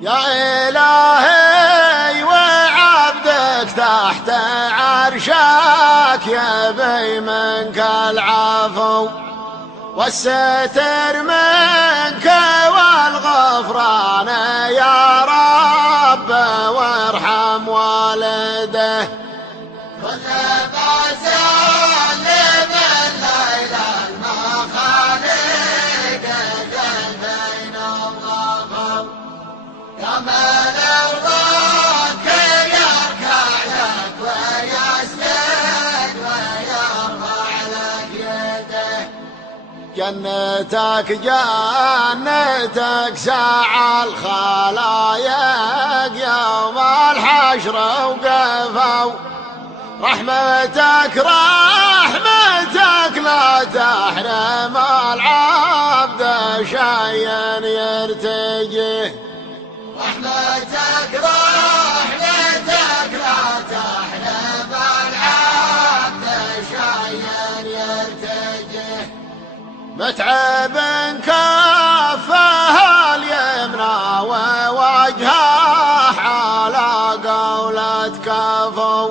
يا إلهي وعبدك تحت عرشك يبي منك العفو والستر منك والغفران يا رب وارحم والده. جنتك جنتك سعى الخلايق يوم الحشر وقفوا رحمتك رحمتك لا تحرم العبد شيئا يرتجيه. رحمتك رحمتك لا تحرم العبد شيئا يرتجيه. متعب كفه اليمنى ووجهه على قولة كفو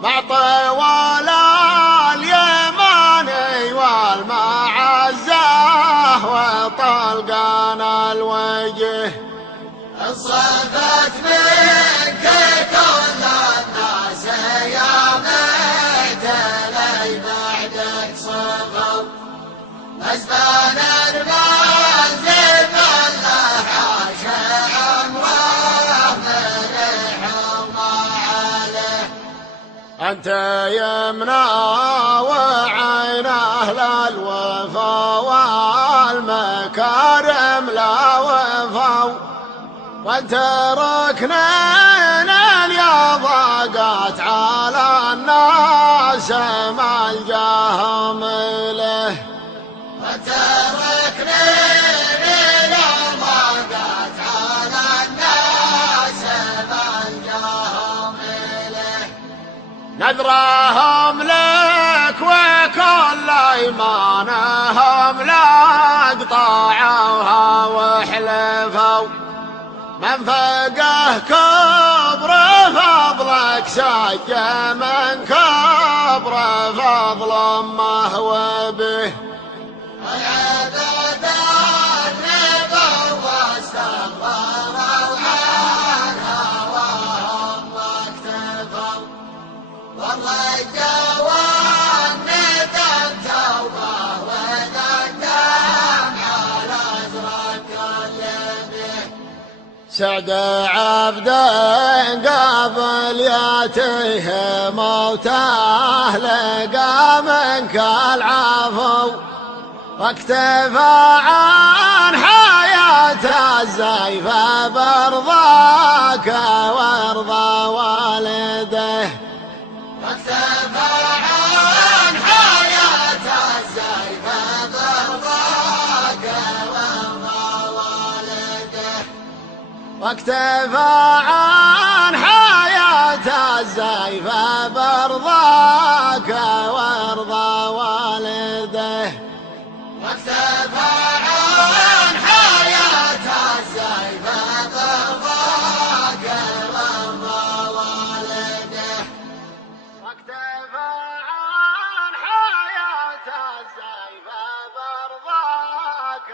مع طوال اليماني والمعزة وطلقان الوجه. انصفت منك كل الناس يا ميت لي بعدك صفوا أزمان المنزل الله عاش عمره مريح وما عليه. أنت يمنى وعين أهل الوفا والمكارم لا وفوا وأنت ركنين اليضاقات على الناس ملجاهم إليه. نذرهم لك وكل ايمانهم لا قطعوها وحلفوا من فقه كبر فضلك سج من كبر فضل ما هو به. سعد عبد قبل ياتيه موته لقى منك العفو واكتفى عن حياة الزيف برضاك وارضى والده. واكتفى عن حياة الزيف برضاك وارضى والده. واكتفى عن حياة الزيف برضاك وارضى والده. واكتفى عن حياة الزيف برضاك وارضى والده. واكتفى عن حياة الزيف برضاك